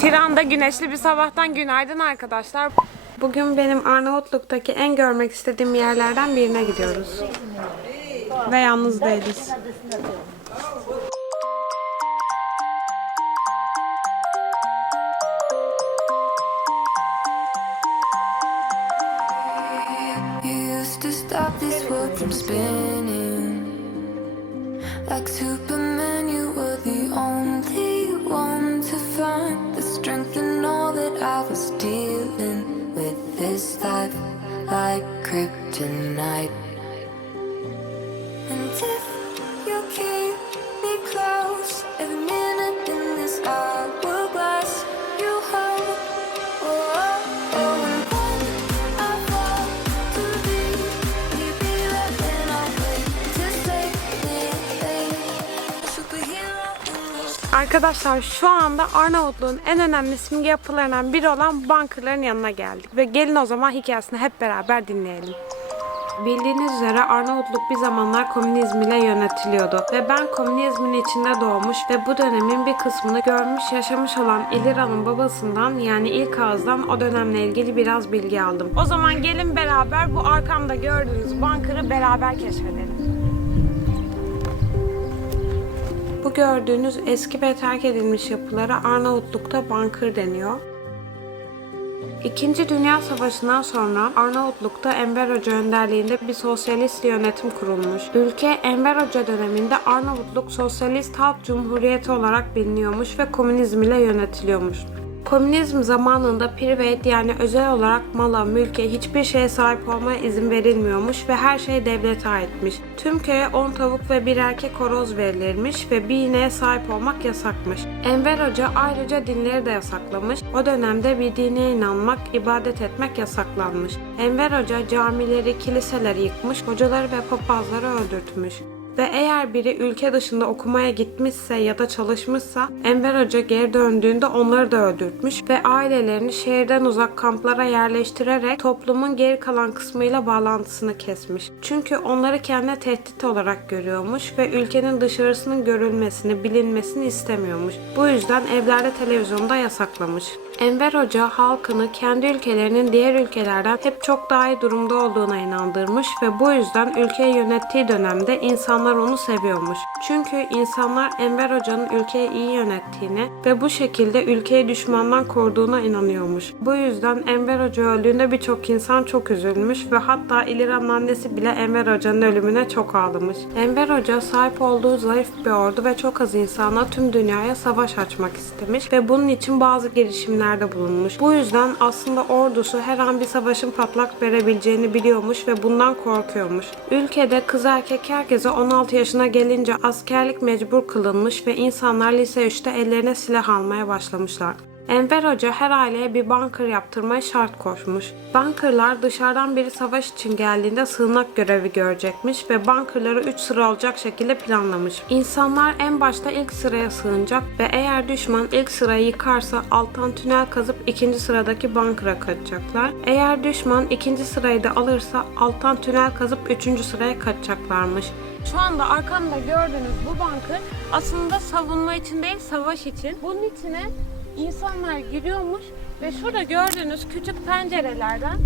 Tiran'da güneşli bir sabahtan günaydın arkadaşlar. Bugün benim Arnavutluk'taki en görmek istediğim yerlerden birine gidiyoruz. Ve yalnız değiliz. Stop this world from spinning. Like Superman, I was dealing with this life, like kryptonite. Arkadaşlar şu anda Arnavutluğun en önemli simge yapılarından biri olan Bunker'ların yanına geldik. Ve gelin o zaman hikayesini hep beraber dinleyelim. Bildiğiniz üzere Arnavutluk bir zamanlar komünizm ile yönetiliyordu ve ben komünizmin içinde doğmuş ve bu dönemin bir kısmını görmüş yaşamış olan İlira'nın babasından yani ilk ağızdan o dönemle ilgili biraz bilgi aldım. O zaman gelin beraber bu arkamda gördüğünüz bunker'ı beraber keşfedelim. Bu gördüğünüz eski ve terk edilmiş yapılara Arnavutluk'ta bunker deniyor. İkinci Dünya Savaşı'ndan sonra Arnavutluk'ta Enver Hoca önderliğinde bir sosyalist yönetim kurulmuş. Ülke Enver Hoca döneminde Arnavutluk Sosyalist Halk Cumhuriyeti olarak biliniyormuş ve komünizm ile yönetiliyormuş. Komünizm zamanında private yani özel olarak mala, mülke hiçbir şeye sahip olmaya izin verilmiyormuş ve her şey devlete aitmiş. Tüm köye 10 tavuk ve bir erkek horoz verilirmiş ve bir ineğe sahip olmak yasakmış. Enver Hoca ayrıca dinleri de yasaklamış. O dönemde bir dine inanmak, ibadet etmek yasaklanmış. Enver Hoca camileri, kiliseleri yıkmış, hocaları ve papazları öldürtmüş. Ve eğer biri ülke dışında okumaya gitmişse ya da çalışmışsa Enver Hoca geri döndüğünde onları da öldürtmüş ve ailelerini şehirden uzak kamplara yerleştirerek toplumun geri kalan kısmıyla bağlantısını kesmiş. Çünkü onları kendine tehdit olarak görüyormuş ve ülkenin dışarısının görülmesini, bilinmesini istemiyormuş. Bu yüzden evlerde televizyonda yasaklamış. Enver Hoca halkını kendi ülkelerinin diğer ülkelerden hep çok daha iyi durumda olduğuna inandırmış ve bu yüzden ülkeyi yönettiği dönemde insanlar onu seviyormuş. Çünkü insanlar Enver Hoca'nın ülkeyi iyi yönettiğini ve bu şekilde ülkeyi düşmandan koruduğuna inanıyormuş. Bu yüzden Enver Hoca öldüğünde birçok insan çok üzülmüş ve hatta İlhan'ın annesi bile Enver Hoca'nın ölümüne çok ağlamış. Enver Hoca sahip olduğu zayıf bir ordu ve çok az insana tüm dünyaya savaş açmak istemiş ve bunun için bazı girişimlerde bulunmuş. Bu yüzden aslında ordusu her an bir savaşın patlak verebileceğini biliyormuş ve bundan korkuyormuş. Ülkede kız erkek herkese 16 yaşına gelince askerlik mecbur kılınmış ve insanlar lise 3'te ellerine silah almaya başlamışlar. Enver Hoca her aileye bir bunker yaptırmaya şart koşmuş. Bunkerlar dışarıdan biri savaş için geldiğinde sığınak görevi görecekmiş ve bunkerları 3 sıra olacak şekilde planlamış. İnsanlar en başta ilk sıraya sığınacak ve eğer düşman ilk sırayı yıkarsa alttan tünel kazıp ikinci sıradaki bunker'a kaçacaklar. Eğer düşman ikinci sırayı da alırsa alttan tünel kazıp üçüncü sıraya kaçacaklarmış. Şu anda arkamda gördüğünüz bu bunker aslında savunma için değil savaş için. Bunun içine insanlar giriyormuş ve şurada gördüğünüz küçük pencerelerden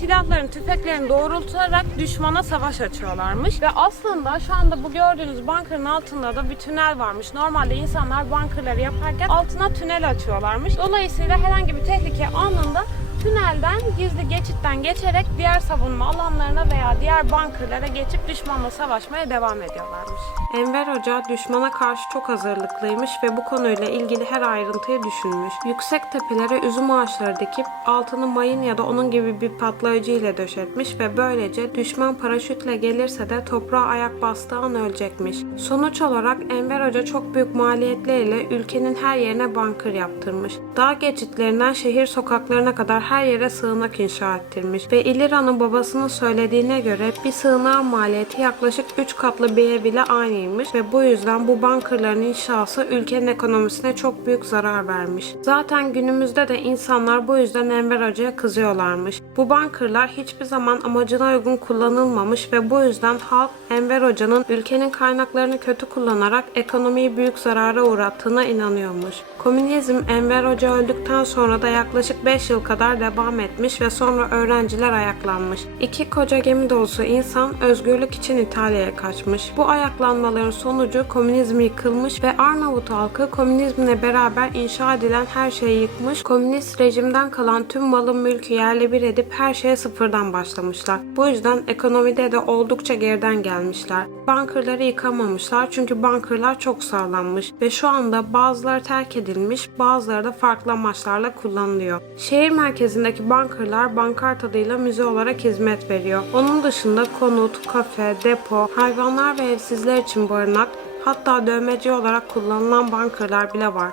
silahlarını, tüfeklerini doğrultarak düşmana savaş açıyorlarmış. Ve aslında şu anda bu gördüğünüz bunkerın altında da bir tünel varmış. Normalde insanlar bunkerları yaparken altına tünel açıyorlarmış. Dolayısıyla herhangi bir tehlike anında tünelden gizli geçitten geçerek diğer savunma alanlarına veya diğer bunkerlara geçip düşmanla savaşmaya devam ediyorlarmış. Enver Hoca düşmana karşı çok hazırlıklıymış ve bu konuyla ilgili her ayrıntıyı düşünmüş. Yüksek tepelere üzüm ağaçları dikip altını mayın ya da onun gibi bir patlayıcı ile döşetmiş ve böylece düşman paraşütle gelirse de toprağa ayak bastığı an ölecekmiş. Sonuç olarak Enver Hoca çok büyük maliyetlerle ülkenin her yerine bunker yaptırmış. Dağ geçitlerinden şehir sokaklarına kadar her yere sığınak inşa ettirmiş ve İlira'nın babasının söylediğine göre bir sığınağın maliyeti yaklaşık 3 katlı bir ev ile aynıymış ve bu yüzden bu bunkerların inşası ülkenin ekonomisine çok büyük zarar vermiş. Zaten günümüzde de insanlar bu yüzden Enver Hoca'ya kızıyorlarmış. Bu Bu bankırlar hiçbir zaman amacına uygun kullanılmamış ve bu yüzden halk Enver Hoca'nın ülkenin kaynaklarını kötü kullanarak ekonomiyi büyük zarara uğrattığına inanıyormuş. Komünizm Enver Hoca öldükten sonra da yaklaşık 5 yıl kadar devam etmiş ve sonra öğrenciler ayaklanmış. İki koca gemi dolusu insan özgürlük için İtalya'ya kaçmış. Bu ayaklanmaların sonucu komünizm yıkılmış ve Arnavut halkı komünizmle beraber inşa edilen her şeyi yıkmış. Komünist rejimden kalan tüm malın mülkü yerle bir edip her şeye sıfırdan başlamışlar. Bu yüzden ekonomide de oldukça geriden gelmişler. Bankırları yıkamamışlar çünkü bankırlar çok sağlammış ve şu anda bazıları terk edilmiş, bazıları da farklı amaçlarla kullanılıyor. Şehir merkezindeki bankırlar bankart adıyla müze olarak hizmet veriyor. Onun dışında konut, kafe, depo, hayvanlar ve evsizler için barınak, hatta dövmeci olarak kullanılan bankırlar bile var.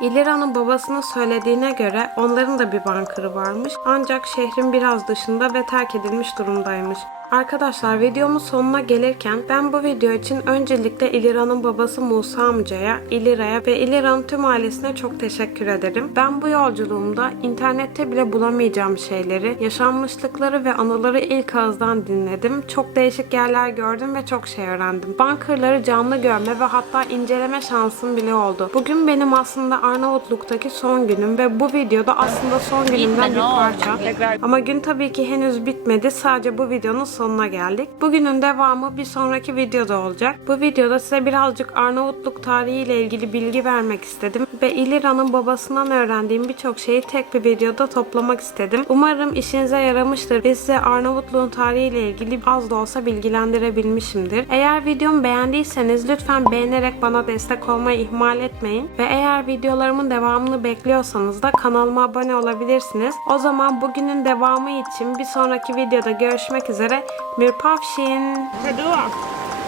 İlira'nın babasının söylediğine göre onların da bir bankırı varmış ancak şehrin biraz dışında ve terk edilmiş durumdaymış. Arkadaşlar videomun sonuna gelirken ben bu video için öncelikle İlira'nın babası Musa amcaya, İlira'ya ve İlira'nın tüm ailesine çok teşekkür ederim. Ben bu yolculuğumda internette bile bulamayacağım şeyleri, yaşanmışlıkları ve anıları ilk ağızdan dinledim. Çok değişik yerler gördüm ve çok şey öğrendim. Bankırları canlı görme ve hatta inceleme şansım bile oldu. Bugün benim aslında Arnavutluk'taki son günüm ve bu videoda aslında son günümden bir parça. Ama gün tabii ki henüz bitmedi. Sadece bu videonun sonuna geldik. Bugünün devamı bir sonraki videoda olacak. Bu videoda size birazcık Arnavutluk tarihiyle ilgili bilgi vermek istedim ve İlira'nın babasından öğrendiğim birçok şeyi tek bir videoda toplamak istedim. Umarım işinize yaramıştır ve size Arnavutluğun tarihiyle ilgili az da olsa bilgilendirebilmişimdir. Eğer videomu beğendiyseniz lütfen beğenerek bana destek olmayı ihmal etmeyin ve eğer videolarımın devamını bekliyorsanız da kanalıma abone olabilirsiniz. O zaman bugünün devamı için bir sonraki videoda görüşmek üzere. Mirë po, pafshin. Të dua.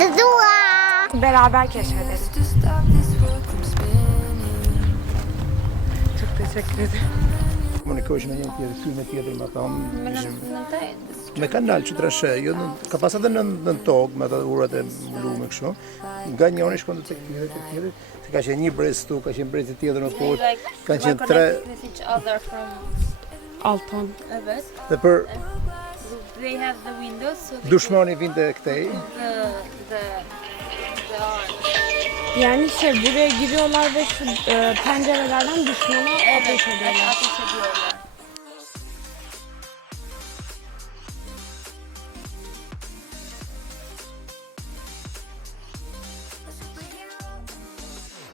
Të dua. Beraber keşfedelim. Çok teşekkür ederim. Komunikojmë me një tjetër, sy me tjetër, me ta Me kanal që të rëshë, jo, ka pas edhe në, në tokë, me atë urat e lume kështu. Nga njëri shkon të tjetër, të tjetër, se ka qenë një brez tu, ka qenë brez i tjetër në kohë, ka qenë tre... Alton. Dhe për They have the windows so they vinte këtej, the the the. Yani şey buraya giriyorlar ve şu e, pencerelerden düşmana ateş ediyorlar. Ateş ediyorlar.